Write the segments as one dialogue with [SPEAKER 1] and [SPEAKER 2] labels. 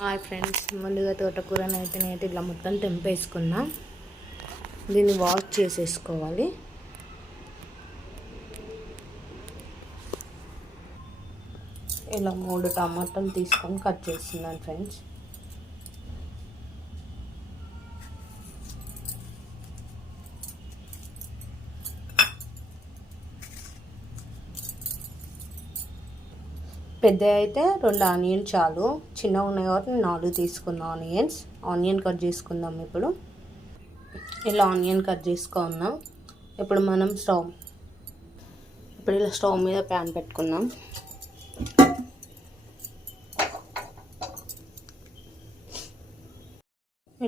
[SPEAKER 1] Hi friends ముందుగా తోటకూరని అయితే నేనైతే ఇట్లా మొత్తం తెంపేసుకున్నా. దీన్ని వాష్ చేసేసుకోవాలి. ఇలా మూడు టమాటాలు తీసుకొని కట్ చేస్తున్నాను ఫ్రెండ్స్. పెద్ద అయితే రెండు ఆనియన్ చాలు. చిన్నగా ఉన్నాయి కాబట్టి నేను నాలుగు తీసుకుందాం ఆనియన్స్. ఆనియన్ కట్ చేసుకుందాం ఇప్పుడు. ఇలా ఆనియన్ కట్ చేసుకున్నాం. ఇప్పుడు మనం స్టవ్ ఇప్పుడు ఇలా స్టవ్ మీద ప్యాన్ పెట్టుకుందాం.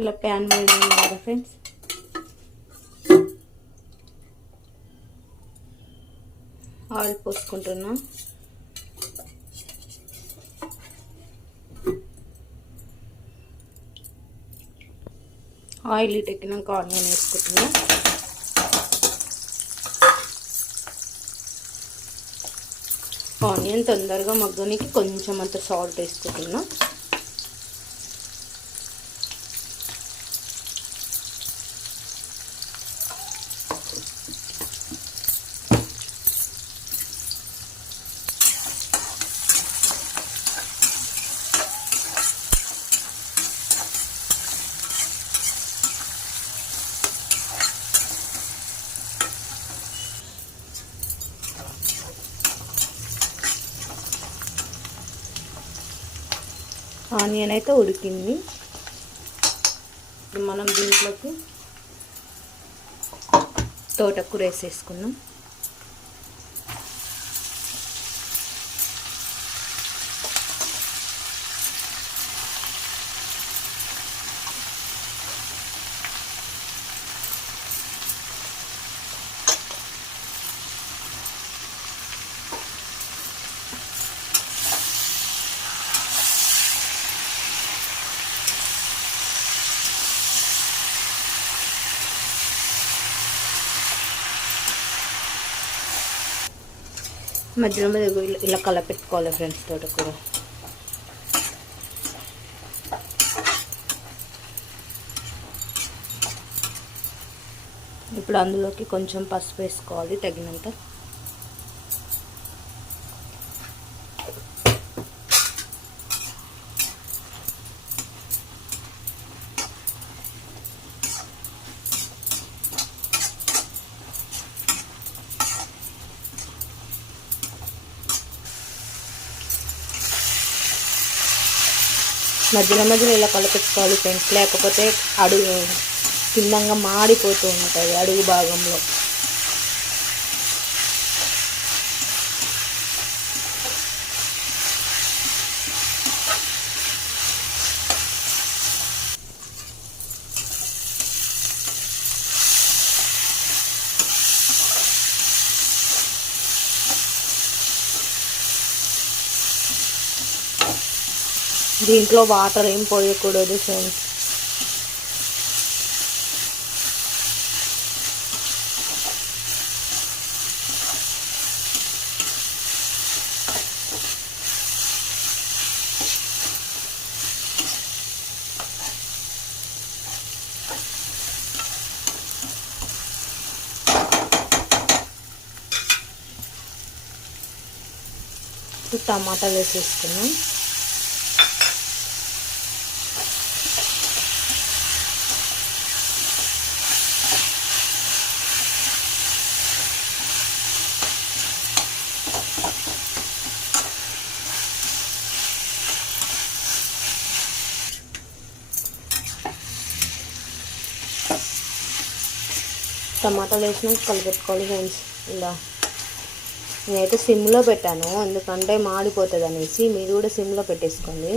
[SPEAKER 1] ఇలా ప్యాన్ మీద ఫ్రెండ్స్. ఆయిల్ పోసుకుంటున్నాం. ఆయిల్ ఎక్కినాక ఆనియన్ వేసుకుంటున్నా. ఆనియన్ తొందరగా మగ్గనికి కొంచెం అంత సాల్ట్ వేసుకుంటున్నా. ఆనియన్ అయితే ఉడికింది. ఇప్పుడు మనం దీంట్లోకి తోటకూర వేసేసుకున్నాం మధ్యలో మధ్య ఇలా కలపెట్టుకోవాలి ఫ్రెండ్స్ తోటకూర ఇప్పుడు అందులోకి కొంచెం పసుపు వేసుకోవాలి తగినంత. మధ్యలో మధ్యలో ఇలా కలపెట్టుకోవాలి ఫ్రెండ్స్ లేకపోతే అడుగు కిందంగా మాడిపోతూ ఉంటుంది అడుగు భాగంలో. దీంట్లో వాటర్ ఏం పోయకూడదు ఫ్రెండ్స్. టమాటాలు వేసేసుకున్నాం టమాటాలు వేసినాక కలిపెట్టుకోవాలి ఫ్రెండ్స్ ఇలా. నేనైతే సిమ్లో పెట్టాను ఎందుకంటే మాడిపోతుంది అనేసి మీరు కూడా సిమ్లో పెట్టేసుకోండి.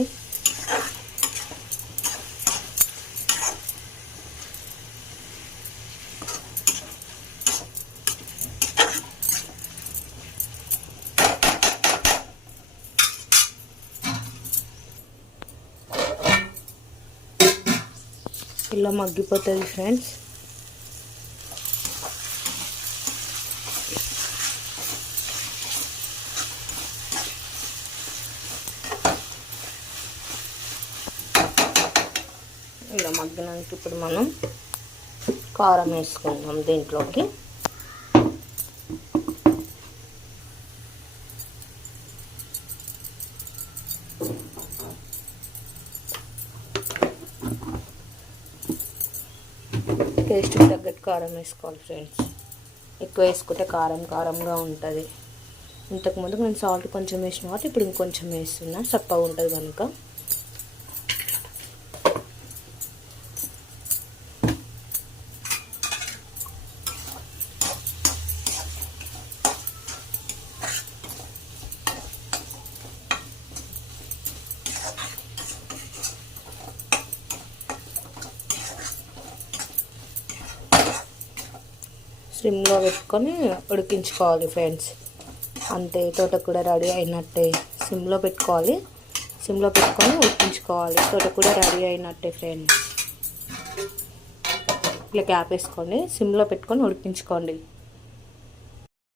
[SPEAKER 1] ఇలా మగ్గిపోతుంది ఫ్రెండ్స్ ఇలా మగ్గినానికి ఇప్పుడు మనం కారం వేసుకుందాం దీంట్లోకి. టేస్ట్కి తగ్గట్టు కారం వేసుకోవాలి ఫ్రెండ్స్. ఎక్కువ వేసుకుంటే కారం కారంగా ఉంటుంది. ఇంతకుముందు నేను సాల్ట్ కొంచెం వేసిన కాబట్టి ఇప్పుడు ఇంకొంచెం వేస్తున్నా. చప్పగా ఉంటుంది కనుక. స్లిమ్లో పెట్టుకొని ఉడికించుకోవాలి ఫ్రెండ్స్. అంతే తోటకూర రెడీ అయినట్టే. సిమ్లో పెట్టుకోవాలి. సిమ్లో పెట్టుకొని ఉడికించుకోవాలి. తోటకూర రెడీ అయినట్టే ఫ్రెండ్స్. ఇట్లా క్యాప్ వేసుకోండి. సిమ్లో పెట్టుకొని ఉడికించుకోండి.